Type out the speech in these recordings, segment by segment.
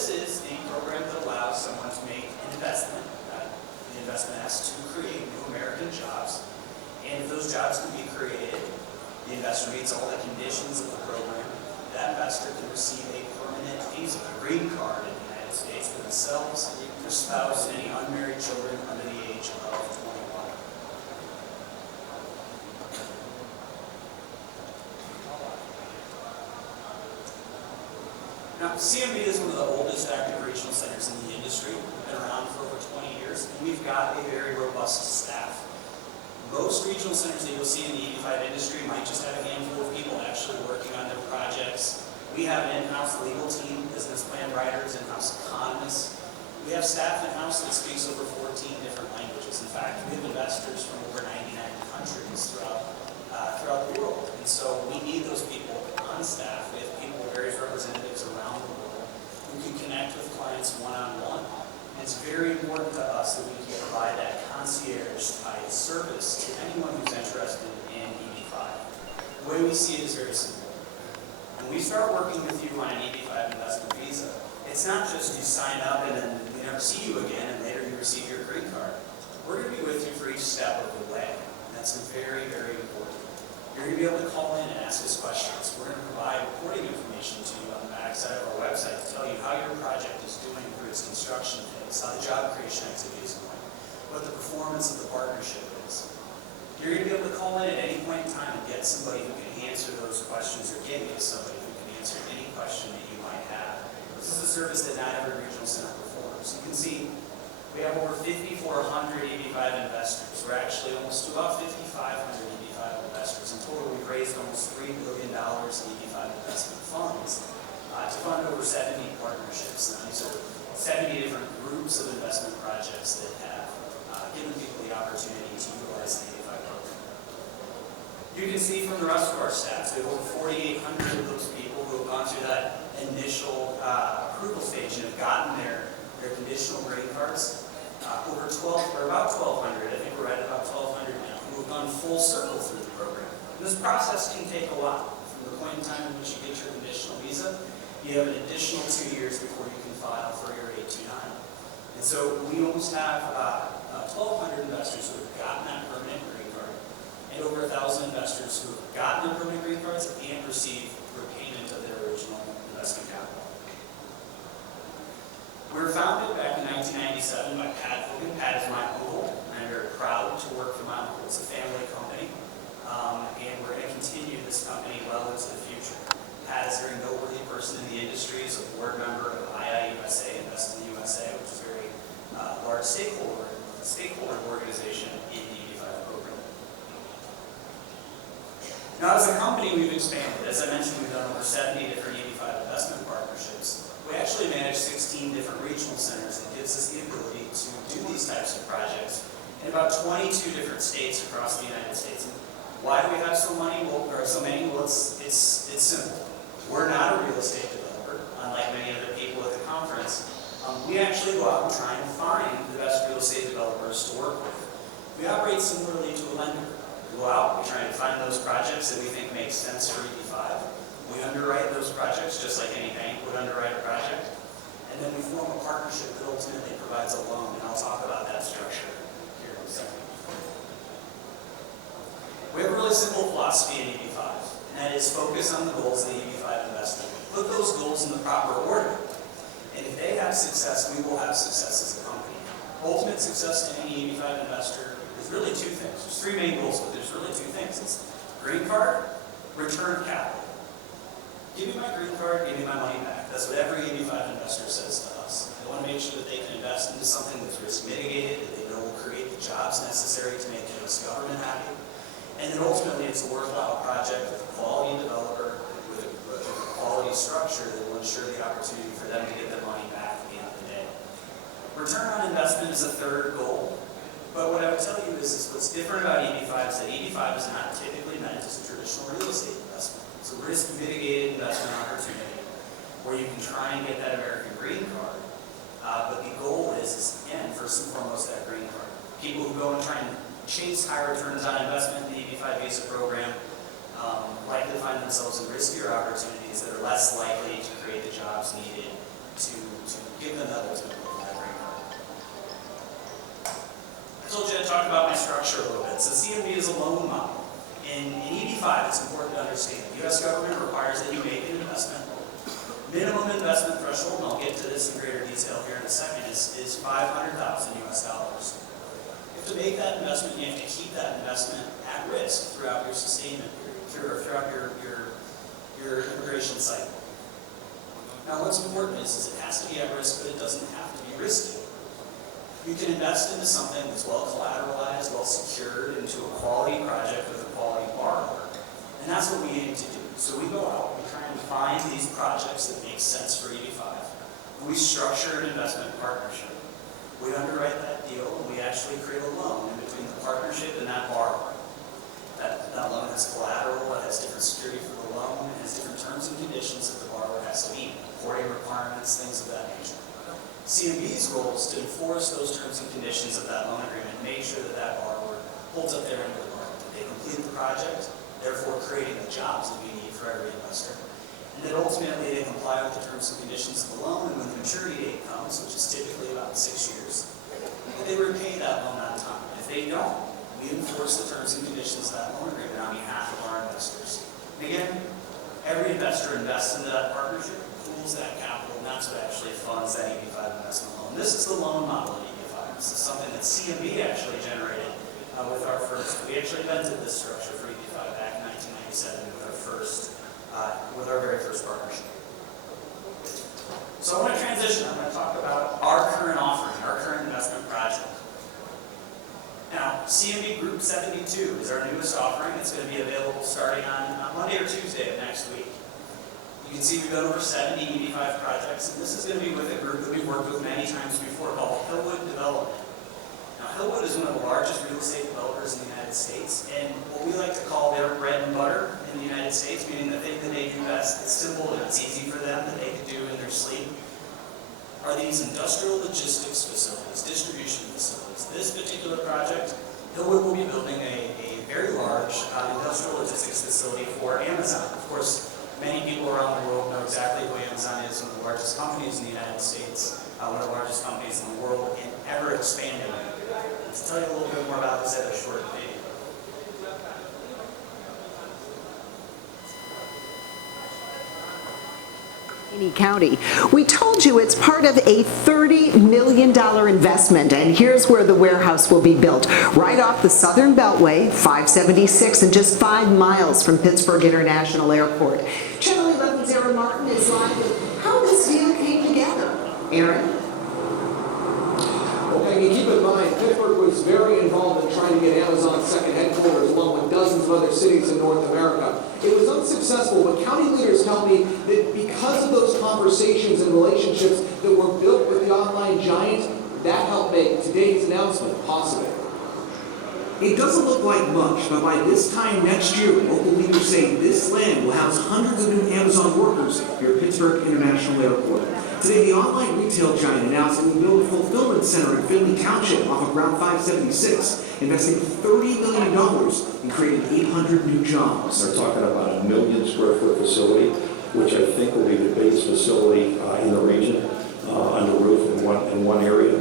this is the program that allows someone to make an investment. The investment has to create new American jobs. And if those jobs can be created, the investor meets all the conditions of the program, that investor can receive a permanent visa, a green card in the United States for themselves, their spouse, and any unmarried children under the age of 21. Now, CMB is one of the oldest active regional centers in the industry. We've been around for over 20 years, and we've got a very robust staff. Most regional centers that you'll see in the EB-5 industry might just have a handful of people actually working on their projects. We have an in-house legal team, business plan writers, in-house economists. We have staff in-house that speaks over 14 different languages. In fact, we have investors from over 99 countries throughout the world. And so we need those people on staff. We have people, various representatives around the world who can connect with clients one-on-one. It's very important to us that we can provide that concierge-type service to anyone who's interested in EB-5. The way we see it is very simple. When we start working with you on an EB-5 investment visa, it's not just you sign up and then we never see you again and later you receive your green card. We're going to be with you for each step of the way. And that's very, very important. You're going to be able to call in and ask us questions. We're going to provide reporting information to you on the backside of our website to tell you how your project is doing through its construction phase, how the job creation activity is going, what the performance of the partnership is. You're going to be able to call in at any point in time and get somebody who can answer those questions, or get me to somebody who can answer any question that you might have. This is a service that not every regional center performs. You can see we have over 5,400 EB-5 investors. We're actually almost to about 5,500 EB-5 investors. In total, we've raised almost $3 billion in EB-5 investment funds to fund over 70 partnerships. Now, these are 70 different groups of investment projects that have given people the opportunity to utilize the EB-5 program. You can see from the rest of our staff, we have over 4,800 of those people who have gone through that initial approval stage and have gotten their conditional green cards. About 1,200, I think we're at about 1,200 now, who have gone full circle through the program. And this process can take a while. From the point in time in which you get your conditional visa, you have an additional 2 years before you can file for your 829. And so we almost have 1,200 investors who have gotten that permanent green card, and over 1,000 investors who have gotten their permanent green cards and received repayment of their original investment capital. We were founded back in 1997 by Hogan. Pat is my uncle, and I'm very proud to work for my uncle. It's a family company, and we're going to continue this company well into the future. Pat is a very noteworthy person in the industry. He's a board member of IIUSA, Invest in the USA, which is a very large stakeholder organization in the EB-5 program. Now, as a company, we've expanded. As I mentioned, we've done over 70 different EB-5 investment partnerships. We actually manage 16 different regional centers that gives us the ability to do these types of projects in about 22 different states across the United States. And why do we have so many? Well, it's simple. We're not a real estate developer, unlike many other people at the conference. We actually go out and try and find the best real estate developers to work with. We operate similarly to a lender. We go out, we try and find those projects that we think make sense for EB-5. We underwrite those projects just like any bank would underwrite a project. And then we form a partnership that ultimately provides a loan, and I'll talk about that structure here in a second. We have a really simple philosophy in EB-5, and that is focus on the goals of the EB-5 investment. Put those goals in the proper order. And if they have success, we will have success as a company. Ultimate success to any EB-5 investor is really two things. There's three main goals, but there's really two things. It's green card, return of capital. Give me my green card, give me my money back. That's what every EB-5 investor says to us. They want to make sure that they can invest into something that's risk mitigated, that they know will create the jobs necessary to make the U.S. government happy. And then ultimately it's a worthwhile project with a quality developer, with a quality structure that will ensure the opportunity for them to get their money back at the end of the day. Return on investment is a third goal. But what I would tell you is what's different about EB-5 is that EB-5 is not typically meant as a traditional real estate investment. It's a risk-mitigated investment opportunity where you can try and get that American green card. But the goal is, again, first and foremost, that green card. People who go and try and chase high returns on investment in the EB-5 visa program likely find themselves in riskier opportunities that are less likely to create the jobs needed give them that ultimate goal that green card. I told you I'd talk about my structure a little bit. So CMB is a loan model. In EB-5, it's important to understand, the U.S. government requires that you make an investment. Minimum investment threshold, and I'll get to this in greater detail here in a second, is $500,000 US dollars. You have to make that investment, you have to keep that investment at risk throughout your sustainment period, throughout your immigration cycle. Now what's important is it has to be at risk, but it doesn't have to be risky. You can invest into something that's well collateralized, well secured, into a quality project with a quality borrower. And that's what we aim to do. So we go out, we try and find these projects that make sense for EB-5. And we structure an investment partnership. We underwrite that deal, and we actually create a loan in between the partnership and that borrower. That loan has collateral, it has different security for the loan, it has different terms and conditions that the borrower has to meet, reporting requirements, things of that nature. CMB's role is to enforce those terms and conditions of that loan agreement, make sure that that borrower holds up their end of the bargain. They complete the project, therefore creating the jobs that we need for every investor. And then ultimately they comply with the terms and conditions of the loan, and when the maturity date comes, which is typically about 6 years, they repay that loan on time. If they don't, we enforce the terms and conditions of that loan agreement on behalf of our investors. And again, every investor invests into that partnership, pools that capital, and that's what actually funds that EB-5 investment loan. This is the loan model in EB-5. This is something that CMB actually generated with our first. We actually invented this structure for EB-5 back in 1997 with our very first partnership. So I want to transition. I'm going to talk about our current offering, our current investment project. Now, CMB Group 72 is our newest offering. It's going to be available starting on Monday or Tuesday of next week. You can see we've done over 70 EB-5 projects, and this is going to be with a group that we've worked with many times before called Hillwood Development. Now, Hillwood is one of the largest real estate developers in the United States, and what we like to call their bread and butter in the United States, meaning the thing that they do best, it's simple and it's easy for them, that they can do in their sleep, are these industrial logistics facilities, distribution facilities. This particular project, Hillwood will be building a very large industrial logistics facility for Amazon. Of course, many people around the world know exactly who Amazon is, one of the largest companies in the United States, one of the largest companies in the world, and ever expanding. To tell you a little bit more about this, I have a short video. County. We told you it's part of a $30 million investment, and here's where the warehouse will be built. Right off the Southern Beltway, 576, and just 5 miles from Pittsburgh International Airport. Channel 11's Aaron Martin is live with how this deal came together. Aaron? Okay, you keep in mind, Pittsburgh was very involved in trying to get Amazon's second headquarters, along with dozens of other cities in North America. It was unsuccessful, but county leaders tell me that because of those conversations and relationships that were built with the online giant, that helped make today's announcement possible. It doesn't look like much, but by this time next year, local leaders say this land will house hundreds of new Amazon workers here at Pittsburgh International Airport. Today, the online retail giant announced it will build a fulfillment center in Finley Township off of Route 576, investing $30 million in creating 800 new jobs. They're talking about a 1 million square foot facility, which I think will be the biggest facility in the region, under roof in one area.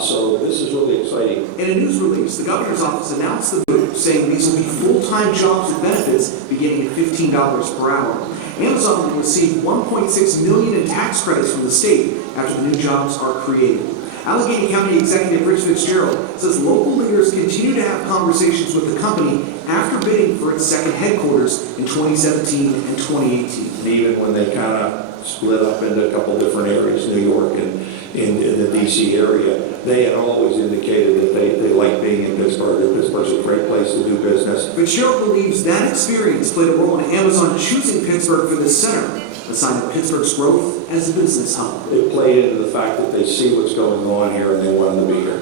So this is really exciting. In a news release, the governor's office announced the move, saying these will be full-time jobs with benefits beginning at $15 per hour. Amazon will receive $1.6 million in tax credits from the state after the new jobs are created. Allegheny County Executive Rich Fitzgerald says local leaders continue to have conversations with the company after bidding for its second headquarters in 2017 and 2018. And even when they kind of split up into a couple different areas, New York and in the D.C. area, they had always indicated that they like being in Pittsburgh, that Pittsburgh's a great place to do business. Fitzgerald believes that experience played a role in Amazon choosing Pittsburgh for this center, a sign of Pittsburgh's growth as a business hub. It played into the fact that they see what's going on here and they wanted to be here.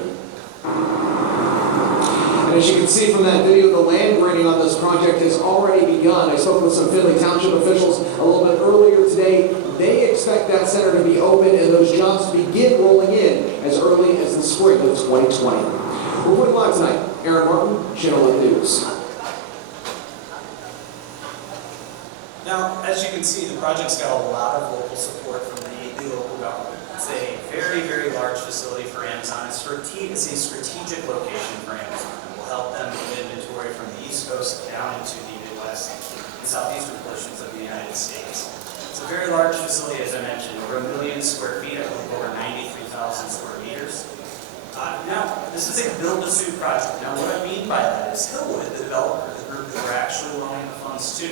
And as you can see from that video, the land grading on this project has already begun. I spoke with some Finley Township officials a little bit earlier today. They expect that center to be open and those jobs to begin rolling in as early as the spring of 2020. Reporting live tonight, Aaron Martin, Channel 8 News. Now, as you can see, the project's got a lot of local support from the local government. It's a very, very large facility for Amazon. It's a strategic location for Amazon. It will help them move inventory from the East Coast down into the Midwest and southeastern portions of the United States. It's a very large facility, as I mentioned, over 1 million square feet, I believe over 93,000 square meters. Now, this is a build-to-suit project. Now, what I mean by that is Hillwood, the developer, the group that we're actually loaning the funds to,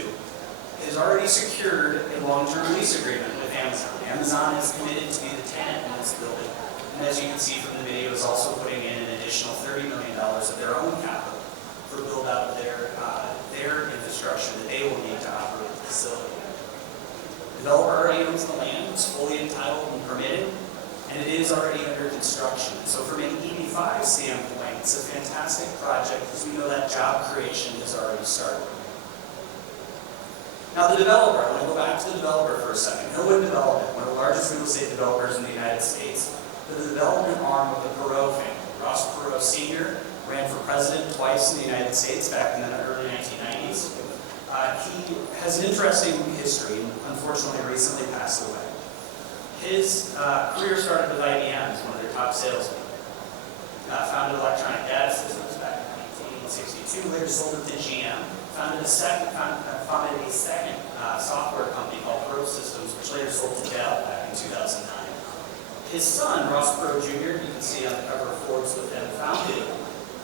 has already secured a long-term lease agreement with Amazon. Amazon is committed to be the tenant in this building, and as you can see from the video, is also putting in an additional $30 million of their own capital for build-out of their infrastructure that they will need to operate the facility. The developer already owns the land, it's fully entitled and permitted, and it is already under construction. So from an EB5 standpoint, it's a fantastic project because we know that job creation has already started. Now the developer, I want to go back to the developer for a second. Hillwood Development, one of the largest real estate developers in the United States, the development arm of the Perot family. Ross Perot Sr. ran for president twice in the United States back in the early 1990s. He has an interesting history and unfortunately recently passed away. His career started with IBM as one of their top salesmen. Founded Electronic Data Systems back in 1962, later sold it to GM. Founded a second software company called Pro Systems, which later sold to Dell back in 2009. His son, Ross Perot Jr., you can see on the cover of Forbes with him, founded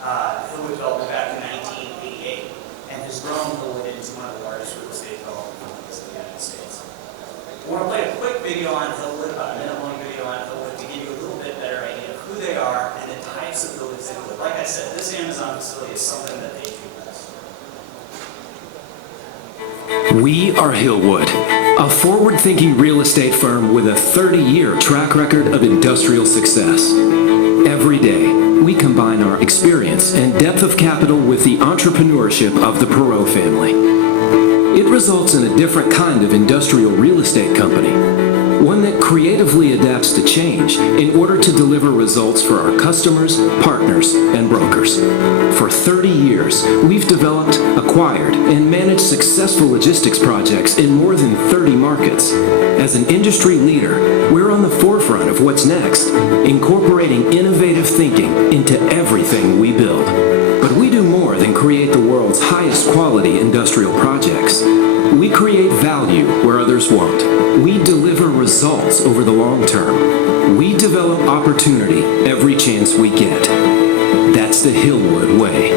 Hillwood Development back in 1988 and has grown Hillwood into one of the largest real estate development companies in the United States. I want to play a quick video on Hillwood, about a minute-long video on Hillwood, to give you a little bit better idea of who they are and the types of buildings they build. Like I said, this Amazon facility is something that they do best. We are Hillwood, a forward-thinking real estate firm with a 30-year track record of industrial success. Every day, we combine our experience and depth of capital with the entrepreneurship of the Perot family. It results in a different kind of industrial real estate company, one that creatively adapts to change in order to deliver results for our customers, partners, and brokers. For 30 years, we've developed, acquired, and managed successful logistics projects in more than 30 markets. As an industry leader, we're on the forefront of what's next, incorporating innovative thinking into everything we build. But we do more than create the world's highest quality industrial projects. We create value where others won't. We deliver results over the long term. We develop opportunity every chance we get. That's the Hillwood way.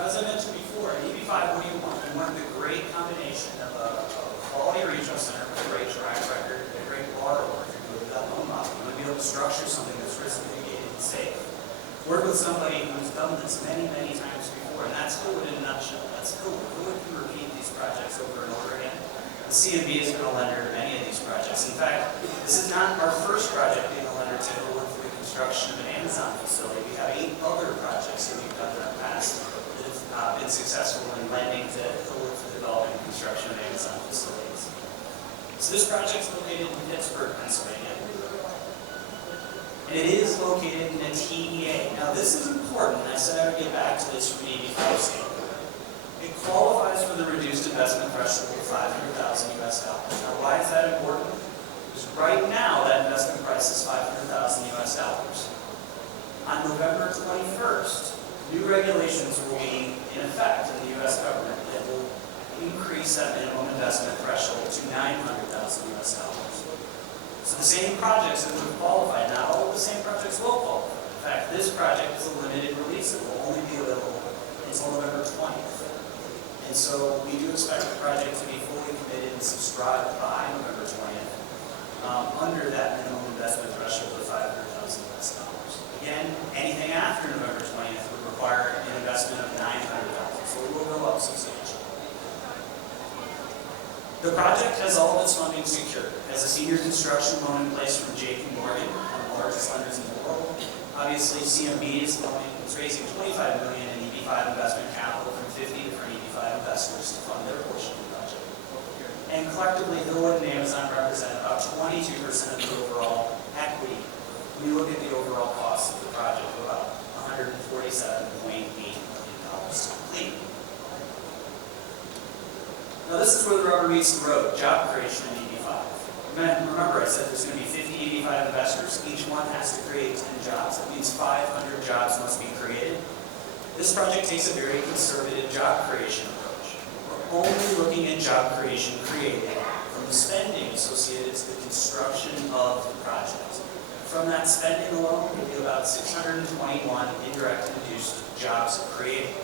As I mentioned before, in EB5, what do you want? You want the great combination of a quality regional center with a great track record, a great borrower, with that loan model. You want to be able to structure something that's risk mitigated and safe. Work with somebody who's done this many, many times before, and that's Hillwood in a nutshell. That's Hillwood. Hillwood can repeat these projects over and over again. The CMB has been a lender to many of these projects. In fact, this is not our first project being a lender to Hillwood for the construction of an Amazon facility. We have 8 other projects that we've done in the past that have been successful in lending to Hillwood for developing and construction of Amazon facilities. So this project is located in Pittsburgh, Pennsylvania. And it is located in a TEA. Now this is important, and I said I would get back to this from an EB5 standpoint. It qualifies for the reduced investment threshold of $500,000 US. Now why is that important? Because right now that investment price is $500,000 US. On November 21st, new regulations will be in effect in the US government that will increase that minimum investment threshold to $900,000 US. So the same projects that would qualify, not all of the same projects will qualify. In fact, this project is a limited release. It will only be available until November 20th. And so we do expect the project to be fully committed and subscribed by November 20th under that minimum investment threshold of $500,000 US. Again, anything after November 20th would require an investment of $900,000, so it will go up substantially. The project has all of its funding secured. It has a senior construction loan in place from JP Morgan, one of the largest lenders in the world. Obviously, CMB is raising $25 million in EB5 investment capital from 50 different EB5 investors to fund their portion of the project. And collectively, Hillwood and Amazon represent about 22% of the overall equity when you look at the overall cost of the project of about $147.8 million to complete. Now this is where the rubber meets the road, job creation in EB5. Remember, I said there's going to be 50, 85 investors. Each one has to create 10 jobs. That means 500 jobs must be created. This project takes a very conservative job creation approach. We're only looking at job creation created from the spending associated to the construction of the project. From that spending alone, we'll be about 621 indirect and induced jobs created.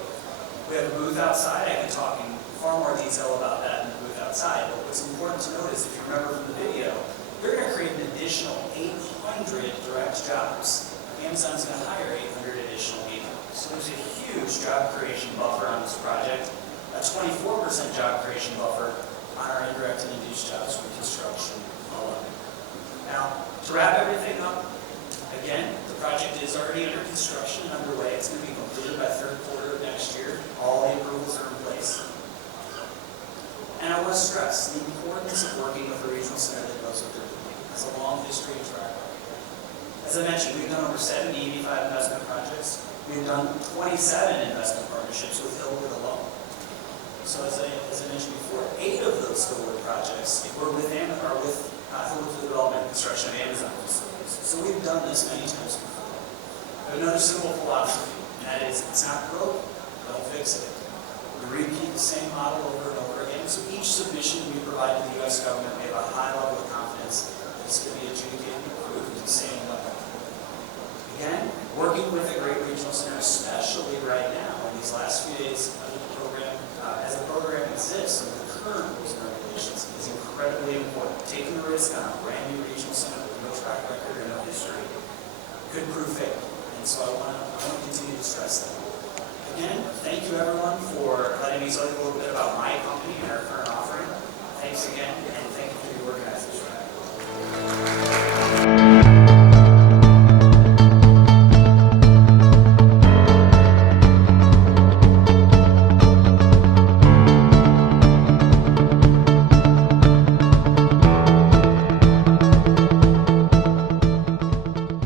We have a booth outside. I can talk in far more detail about that in the booth outside, but what's important to note is, if you remember from the video, they're going to create an additional 800 direct jobs. Amazon's going to hire 800 additional people. So there's a huge job creation buffer on this project, a 24% job creation buffer on our indirect and induced jobs from construction alone. Now, to wrap everything up, again, the project is already under construction and underway. It's going to be completed by third quarter of next year. All the approvals are in place. And I want to stress the importance of working with a regional center that knows what they're doing. Has a long history and track record. As I mentioned, we've done over 70, 85 investment projects. We've done 27 investment partnerships with Hillwood alone. So as I mentioned before, 8 of those Hillwood projects were with Hillwood for the development and construction of Amazon facilities. So we've done this many times before. We have another simple philosophy, and that is, it's not broke, don't fix it. We repeat the same model over and over again. So each submission we provide to the U.S. government, we have a high level of confidence that it's going to be adjudicated and approved the same way. Again, working with a great regional center, especially right now in these last few days of the program, as the program exists under the current rules and regulations, is incredibly important. Taking the risk on a brand new regional center with no track record or no history could prove fatal. And so I want to continue to stress that. Again, thank you everyone for letting me tell you a little bit about my company and our current offering. Thanks again.